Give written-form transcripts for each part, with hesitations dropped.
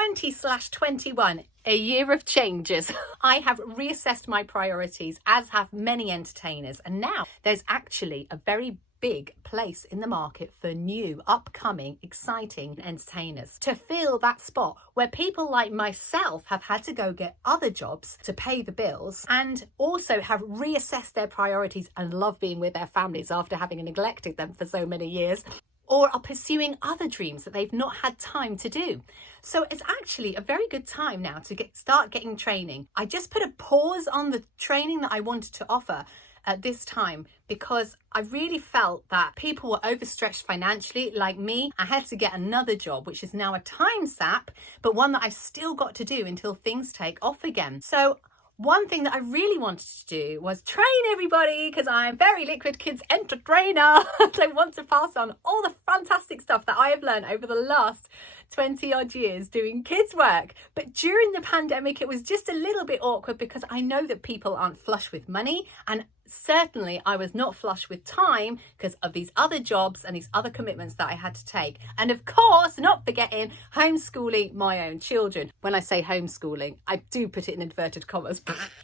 2020/21, a year of changes. I have reassessed my priorities, as have many entertainers, and now there's actually a very big place in the market for new, upcoming, exciting entertainers to fill that spot where people like myself have had to go get other jobs to pay the bills and also have reassessed their priorities and love being with their families after having neglected them for so many years, or are pursuing other dreams that they've not had time to do. So it's actually a very good time now to start getting training. I just put a pause on the training that I wanted to offer at this time because I really felt that people were overstretched financially like me. I had to get another job, which is now a time sap, but one that I've still got to do until things take off again. So one thing that I really wanted to do was train everybody, because I'm Very Liquid Kids enterTRAINER. I want to pass on all the fantastic stuff that I have learned over the last 20 odd years doing kids work. But during the pandemic, it was just a little bit awkward because I know that people aren't flush with money, and certainly I was not flush with time because of these other jobs and these other commitments that I had to take. And of course, not forgetting homeschooling my own children. When I say homeschooling, I do put it in inverted commas.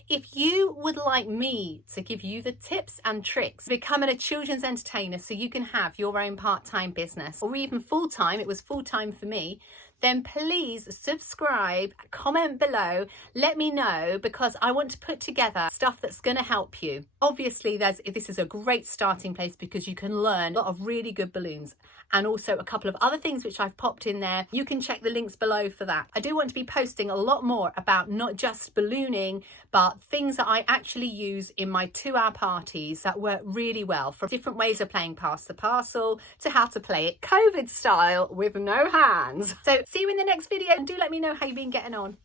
If you would like me to give you the tips and tricks becoming a children's entertainer so you can have your own part-time business, or even full-time, it was full-time for me, then please subscribe, comment below, let me know, because I want to put together stuff that's going to help you. Obviously, this is a great starting place because you can learn a lot of really good balloons and also a couple of other things which I've popped in there. You can check the links below for that. I do want to be posting a lot more about not just ballooning, but things that I actually use in my 2-hour parties that work really well, from different ways of playing Pass the Parcel to how to play it COVID style with no hands. So see you in the next video, and do let me know how you've been getting on.